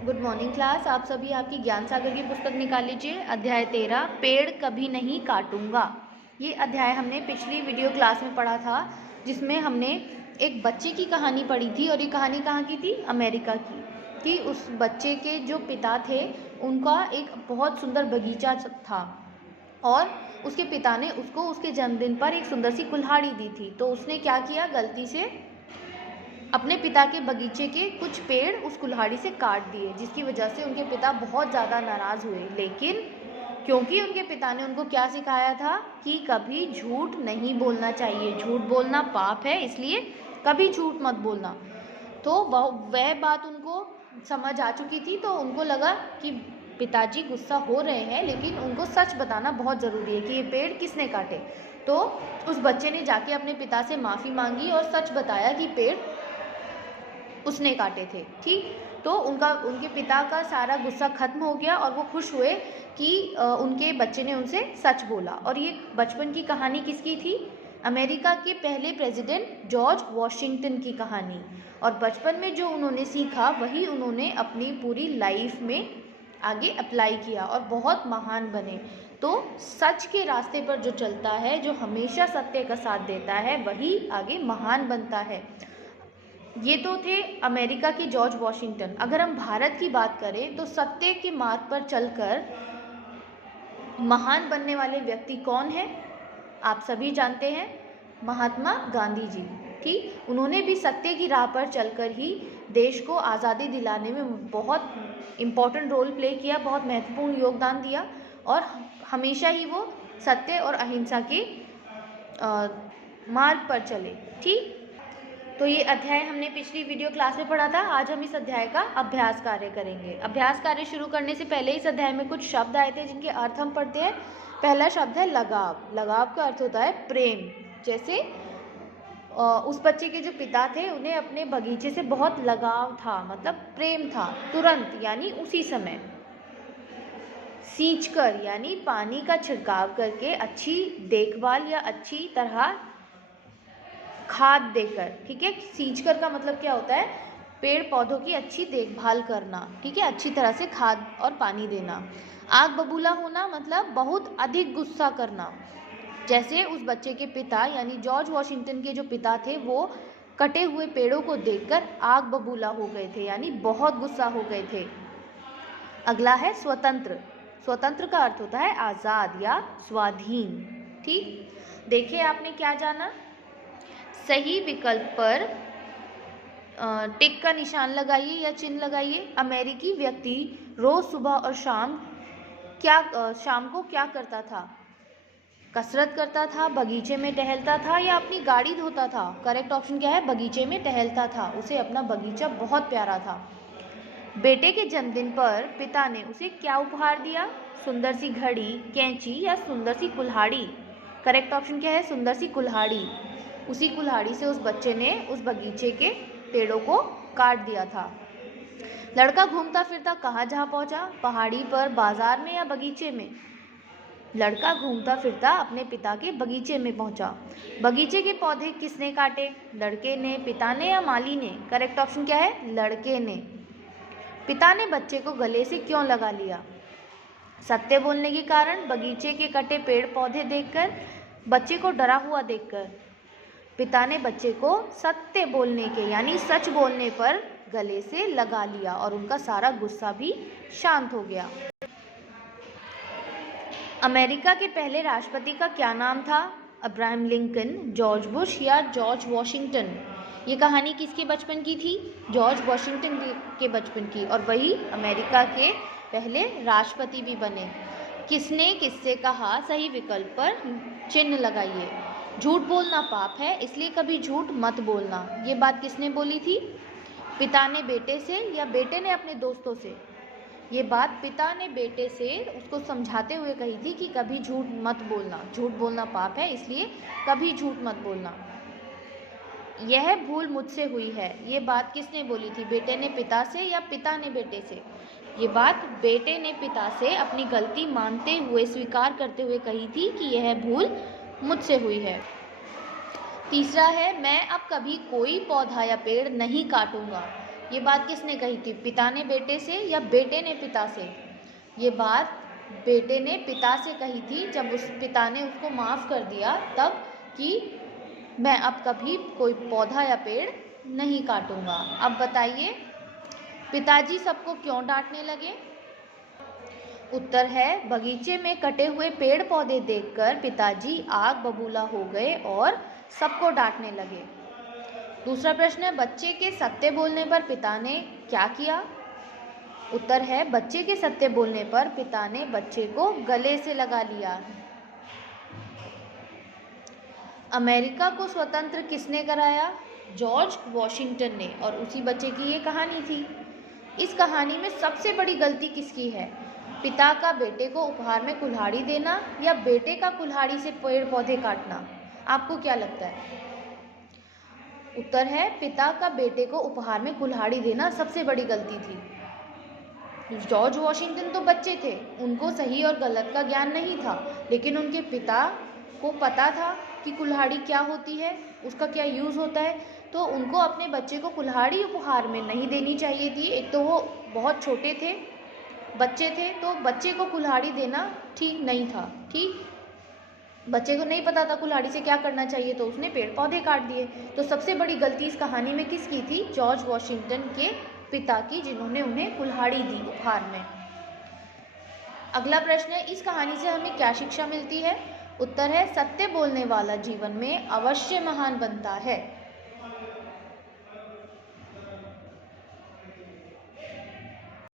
Good morning class. आप सभी आपकी ज्ञान सागर की पुस्तक निकाल लीजिए। अध्याय 13 पेड़ कभी नहीं काटूंगा। ये अध्याय हमने पिछली वीडियो क्लास में पढ़ा था, जिसमें हमने एक बच्चे की कहानी पढ़ी थी। और ये कहानी कहाँ की थी? अमेरिका की। कि उस बच्चे के जो पिता थे उनका एक बहुत सुंदर बगीचा था और उसके पिता ने उसको उसके जन्मदिन पर एक सुंदर सी कुल्हाड़ी दी थी। तो उसने क्या किया, गलती से अपने पिता के बगीचे के कुछ पेड़ उस कुल्हाड़ी से काट दिए, जिसकी वजह से उनके पिता बहुत ज़्यादा नाराज़ हुए। लेकिन क्योंकि उनके पिता ने उनको क्या सिखाया था कि कभी झूठ नहीं बोलना चाहिए, झूठ बोलना पाप है, इसलिए कभी झूठ मत बोलना। तो वह बात उनको समझ आ चुकी थी। तो उनको लगा कि पिताजी गुस्सा हो रहे हैं, लेकिन उनको सच बताना बहुत ज़रूरी है कि ये पेड़ किसने काटे। तो उस बच्चे ने जाके अपने पिता से माफ़ी मांगी और सच बताया कि पेड़ उसने काटे थे। ठीक, तो उनके पिता का सारा गुस्सा खत्म हो गया और वो खुश हुए कि उनके बच्चे ने उनसे सच बोला। और ये बचपन की कहानी किसकी थी? अमेरिका के पहले प्रेसिडेंट जॉर्ज वॉशिंगटन की कहानी। और बचपन में जो उन्होंने सीखा वही उन्होंने अपनी पूरी लाइफ में आगे अप्लाई किया और बहुत महान बने। तो सच के रास्ते पर जो चलता है, जो हमेशा सत्य का साथ देता है, वही आगे महान बनता है। ये तो थे अमेरिका के जॉर्ज वॉशिंगटन। अगर हम भारत की बात करें तो सत्य के मार्ग पर चलकर महान बनने वाले व्यक्ति कौन है? आप सभी जानते हैं, महात्मा गांधी जी। ठीक, उन्होंने भी सत्य की राह पर चलकर ही देश को आज़ादी दिलाने में बहुत इम्पोर्टेंट रोल प्ले किया, बहुत महत्वपूर्ण योगदान दिया और हमेशा ही वो सत्य और अहिंसा के मार्ग पर चले। ठीक, तो ये अध्याय हमने पिछली वीडियो क्लास में पढ़ा था। आज हम इस अध्याय का अभ्यास कार्य करेंगे। अभ्यास कार्य शुरू करने से पहले इस अध्याय में कुछ शब्द आए थे जिनके अर्थ हम पढ़ते हैं। पहला शब्द है लगाव। लगाव का अर्थ होता है प्रेम। जैसे उस बच्चे के जो पिता थे उन्हें अपने बगीचे से बहुत लगाव था, मतलब प्रेम था, तुरंत यानी उसी समय। सींचकर यानी पानी का छिड़काव करके, अच्छी देखभाल या अच्छी तरह खाद देकर। ठीक है, सींचकर का मतलब क्या होता है? पेड़ पौधों की अच्छी देखभाल करना। ठीक है, अच्छी तरह से खाद और पानी देना। आग बबूला होना मतलब बहुत अधिक गुस्सा करना। जैसे उस बच्चे के पिता यानी जॉर्ज वॉशिंगटन के जो पिता थे वो कटे हुए पेड़ों को देखकर आग बबूला हो गए थे, यानी बहुत गुस्सा हो गए थे। अगला है स्वतंत्र। स्वतंत्र का अर्थ होता है आज़ाद या स्वाधीन। ठीक, देखिए आपने क्या जाना? सही विकल्प पर टिक का निशान लगाइए या चिन्ह लगाइए। अमेरिकी व्यक्ति रोज सुबह और शाम को क्या करता था? कसरत करता था, बगीचे में टहलता था या अपनी गाड़ी धोता था? करेक्ट ऑप्शन क्या है? बगीचे में टहलता था। उसे अपना बगीचा बहुत प्यारा था। बेटे के जन्मदिन पर पिता ने उसे क्या उपहार दिया? सुंदर सी घड़ी, कैंची या सुंदर सी कुल्हाड़ी? करेक्ट ऑप्शन क्या है? सुंदर सी कुल्हाड़ी। उसी कुल्हाड़ी से उस बच्चे ने उस बगीचे के पेड़ों को काट दिया था। लड़का घूमता फिरता कहाँ जा पहुँचा? पहाड़ी पर, बाजार में या बगीचे में? लड़का घूमता फिरता अपने पिता के बगीचे में पहुँचा। बगीचे के पौधे किसने काटे? लड़के ने, पिता ने या माली ने? करेक्ट ऑप्शन क्या है? लड़के ने। पिता ने बच्चे को गले से क्यों लगा लिया? सत्य बोलने के कारण, बगीचे के कटे पेड़ पौधे देखकर, बच्चे को डरा हुआ देखकर? पिता ने बच्चे को सत्य बोलने के यानी सच बोलने पर गले से लगा लिया और उनका सारा गुस्सा भी शांत हो गया। अमेरिका के पहले राष्ट्रपति का क्या नाम था? अब्राहम लिंकन, जॉर्ज बुश या जॉर्ज वॉशिंगटन? ये कहानी किसके बचपन की थी? जॉर्ज वॉशिंगटन के बचपन की। और वही अमेरिका के पहले राष्ट्रपति भी बने। किसने किससे कहा? सही विकल्प पर चिन्ह लगाइए। झूठ बोलना पाप है, इसलिए कभी झूठ मत बोलना। ये बात किसने बोली थी? पिता ने बेटे से या बेटे ने अपने दोस्तों से? ये बात पिता ने बेटे से उसको समझाते हुए कही थी कि कभी झूठ मत बोलना, झूठ बोलना पाप है, इसलिए कभी झूठ मत बोलना। यह भूल मुझसे हुई है, ये बात किसने बोली थी? बेटे ने पिता से या पिता ने बेटे से? ये बात बेटे ने पिता से अपनी गलती मानते हुए, स्वीकार करते हुए कही थी कि यह भूल मुझसे हुई है। तीसरा है, मैं अब कभी कोई पौधा या पेड़ नहीं काटूंगा। ये बात किसने कही थी? पिता ने बेटे से या बेटे ने पिता से? ये बात बेटे ने पिता से कही थी, जब उस पिता ने उसको माफ़ कर दिया तब, कि मैं अब कभी कोई पौधा या पेड़ नहीं काटूंगा। अब बताइए पिताजी सबको क्यों डांटने लगे? उत्तर है, बगीचे में कटे हुए पेड़ पौधे देखकर पिताजी आग बबूला हो गए और सबको डांटने लगे। दूसरा प्रश्न है, बच्चे के सत्य बोलने पर पिता ने क्या किया? उत्तर है, बच्चे के सत्य बोलने पर पिता ने बच्चे को गले से लगा लिया। अमेरिका को स्वतंत्र किसने कराया? जॉर्ज वॉशिंगटन ने। और उसी बच्चे की ये कहानी थी। इस कहानी में सबसे बड़ी गलती किसकी है? पिता का बेटे को उपहार में कुल्हाड़ी देना या बेटे का कुल्हाड़ी से पेड़ पौधे काटना? आपको क्या लगता है? उत्तर है, पिता का बेटे को उपहार में कुल्हाड़ी देना सबसे बड़ी गलती थी। जॉर्ज वॉशिंगटन तो बच्चे थे, उनको सही और गलत का ज्ञान नहीं था, लेकिन उनके पिता को पता था कि कुल्हाड़ी क्या होती है, उसका क्या यूज़ होता है, तो उनको अपने बच्चे को कुल्हाड़ी उपहार में नहीं देनी चाहिए थी। एक तो वो बहुत छोटे थे, बच्चे थे, तो बच्चे को कुल्हाड़ी देना ठीक नहीं था। ठीक, बच्चे को नहीं पता था कुल्हाड़ी से क्या करना चाहिए, तो उसने पेड़ पौधे काट दिए। तो सबसे बड़ी गलती इस कहानी में किसकी थी? जॉर्ज वॉशिंगटन के पिता की, जिन्होंने उन्हें कुल्हाड़ी दी उपहार में। अगला प्रश्न है, इस कहानी से हमें क्या शिक्षा मिलती है? उत्तर है, सत्य बोलने वाला जीवन में अवश्य महान बनता है।